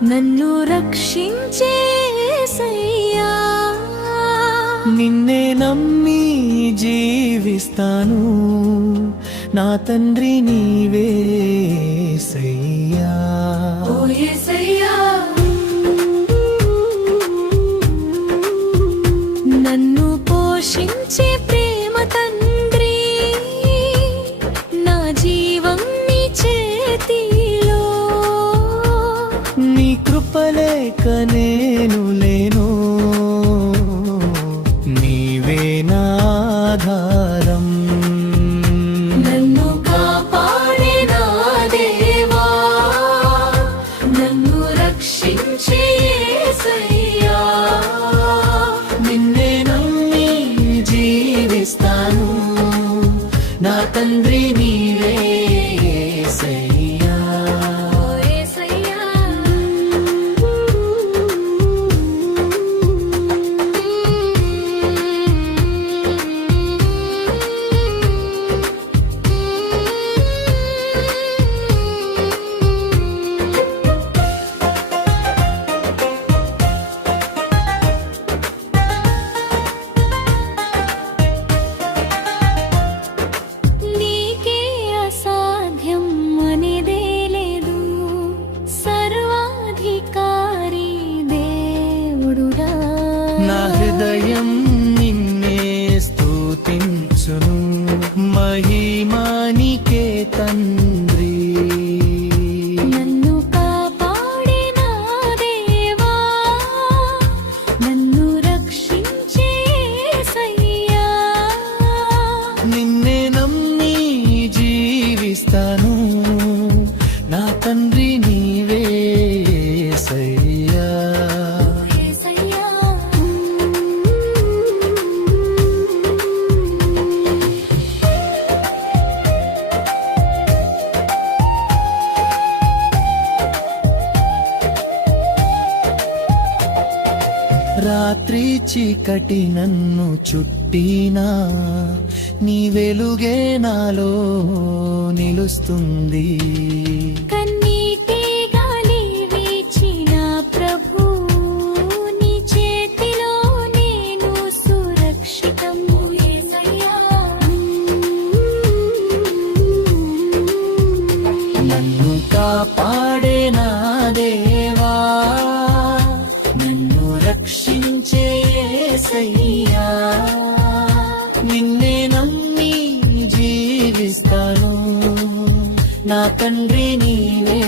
నన్ను రక్షించే యేసయ్యా, నిన్నే నమ్మి జీవిస్తాను, నా తండ్రి నీవే యేసయ్యా. ఓ యేసయ్యా, నన్ను పోషించే ప్రేమ తండ్రి, నా జీవం నీ చేతిలో. నీ కృపలేక నేను లేను, నీవే నా ఆధారం. నన్ను కాపాడే నా దేవా, నన్ను రక్షించే యేసయ్యా, నిన్నే నమ్మి జీవిస్తాను, నా తండ్రి నీవే యేసయ్యా. ఓ యేసయ్యా. నీకే అసాధ్యం అనేదే లేదు, సర్వాధికారి దేవుడురా. నా హృదయం నిన్నే స్తుతించును, మహిమానికే తండ్రి. నన్ను కాపాడే నా దేవా, నన్ను రక్షించే యేసయ్యా, నిన్నే నమ్మి జీవిస్తాను, నా తండ్రి నీవే యేసయ్యా. యేసయ్యా. రాత్రి చీకటి నన్ను చుట్టినా, నీ వెలుగే నాలో నిలుస్తుంది. కన్నీటి గాలి వీచిన ప్రభు, నీ చేతిలో నేను సురక్షితం. యేసయ్యా. నన్ను కాపాడే నా దేవా, నన్ను రక్షించే యేసయ్యా, నిన్నే నమ్మి జీవిస్తాను, నా తండ్రి నీవే